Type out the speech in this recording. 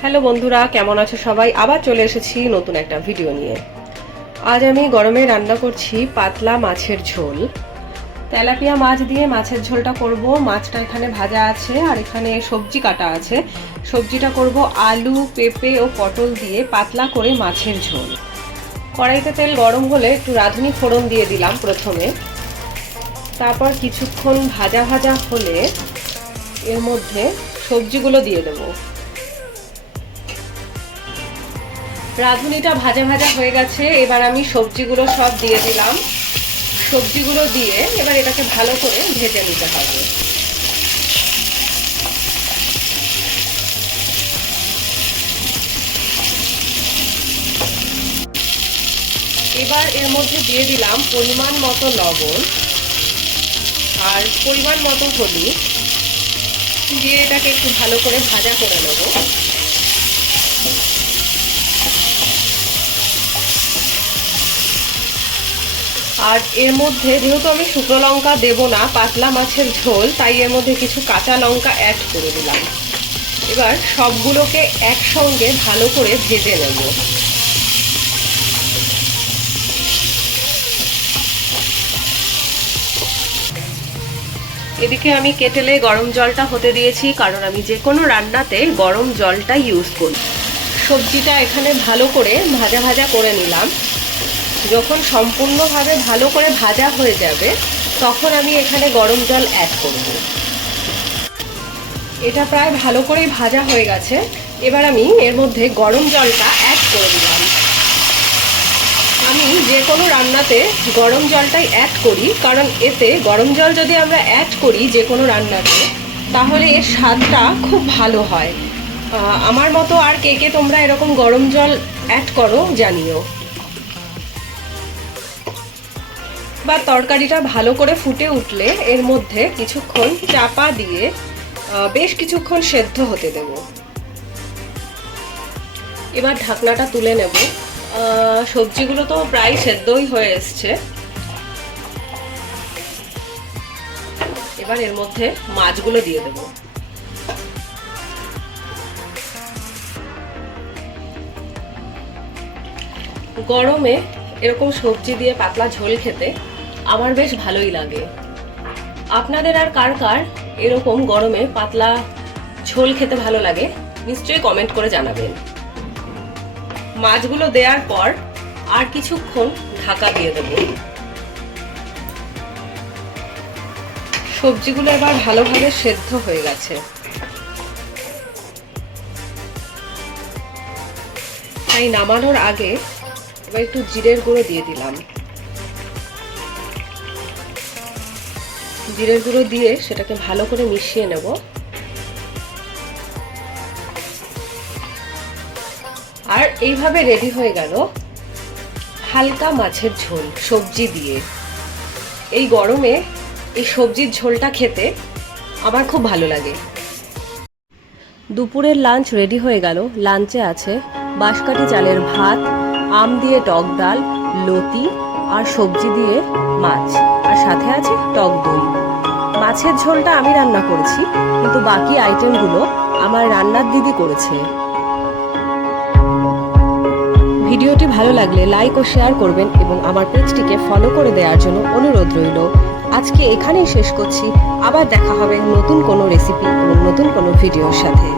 Hello বন্ধুরা, কেমন আছো সবাই? আবার চলে এসেছি নতুন একটা ভিডিও নিয়ে। আজ আমি গরমে রান্না করছি পাতলা মাছের ঝোল। তেলাপিয়া মাছ দিয়ে মাছের ঝোলটা করব। মাছটা এখানে ভাজা আছে আর এখানে সবজি কাটা আছে। সবজিটা করব আলু, পেঁপে ও পটল দিয়ে পাতলা করে মাছের ঝোল। কড়াইতে তেল গরম হলে একটু রাঁধুনি ফোড়ন দিয়ে দিলাম প্রথমে। তারপর কিছুক্ষণ ভাজা ভাজা হলে এর মধ্যে সবজিগুলো দিয়ে দেবো। রাঁধুনিটা ভাজা ভাজা হয়ে গেছে, এবার আমি সবজিগুলো সব দিয়ে দিলাম। সবজিগুলো দিয়ে এবার এটাকে ভালো করে ভেজে নিতে হবে। এবার এর মধ্যে দিয়ে দিলাম পরিমাণ মতো লবণ আর পরিমাণ মতো হলুদ দিয়ে এটাকে একটু ভালো করে ভাজা করে নেব। আর এর মধ্যে যেহেতু আমি শুকনো লঙ্কা দেবো না, পাতলা মাছের ঝোল, তাই এর মধ্যে কিছু কাঁচা লঙ্কা অ্যাড করে দিলাম। এবার সবগুলোকে একসঙ্গে ভালো করে ভেজে নেব। এদিকে আমি কেটেলে গরম জলটা হতে দিয়েছি, কারণ আমি যে কোনো রান্নাতে গরম জলটা ইউজ করি। সবজিটা এখানে ভালো করে ভাজা ভাজা করে নিলাম। যখন সম্পূর্ণভাবে ভালো করে ভাজা হয়ে যাবে তখন আমি এখানে গরম জল অ্যাড করব। এটা প্রায় ভালো করেই ভাজা হয়ে গেছে। এবার আমি এর মধ্যে গরম জলটা অ্যাড করে দিলাম। আমি যে কোনো রান্নাতে গরম জলটাই অ্যাড করি, কারণ এতে গরম জল যদি আমরা অ্যাড করি যে কোনো রান্নাতে, তাহলে এর স্বাদটা খুব ভালো হয়। আমার মতো আর কে কে তোমরা এরকম গরম জল অ্যাড করো জানিও। বা তরকারিটা ভালো করে ফুটে উঠলে এর মধ্যে কিছুক্ষণ চাপা দিয়ে বেশ কিছুক্ষণ সেদ্ধ হতে দেব। এবার ঢাকনাটা তুলে নেব। সবজিগুলো তো প্রায় সেদ্ধই হয়ে এসছে। এবার এর মধ্যে মাছগুলো দিয়ে দেব। গরমে এরকম সবজি দিয়ে পাতলা ঝোল খেতে আমার বেশ ভালোই লাগে। আপনাদের আর কার কার এরকম গরমে পাতলা ঝোল খেতে ভালো লাগে নিশ্চয়ই কমেন্ট করে জানাবেন। মাছগুলো দেওয়ার পর আর কিছুক্ষণ ঢাকা দিয়ে দেব। সবজিগুলো এবার ভালোভাবে সেদ্ধ হয়ে গেছে, তাই নামানোর আগে এবার একটু জিরের গুঁড়ো দিয়ে দিলাম। জিরের গুঁড়ো দিয়ে সেটাকে ভালো করে মিশিয়ে নেব। আর এইভাবে রেডি হয়ে গেল হালকা মাছের ঝোল সবজি দিয়ে। এই গরমে এই সবজির ঝোলটা খেতে আমার খুব ভালো লাগে। দুপুরের লাঞ্চ রেডি হয়ে গেল। লাঞ্চে আছে বাঁশকাঠি চালের ভাত, আম দিয়ে টক ডাল, লতি আর সবজি দিয়ে মাছ, আর সাথে আছে টক দই। মাছের ঝোলটা আমি রান্না করেছি, কিন্তু বাকি আইটেমগুলো আমার রান্নার দিদি করেছে। ভিডিওটি ভালো লাগলে লাইক ও শেয়ার করবেন এবং আমার পেজটিকে ফলো করে দেওয়ার জন্য অনুরোধ রইল। আজকে এখানেই শেষ করছি। আবার দেখা হবে নতুন কোনো রেসিপি এবং নতুন কোনো ভিডিওর সাথে।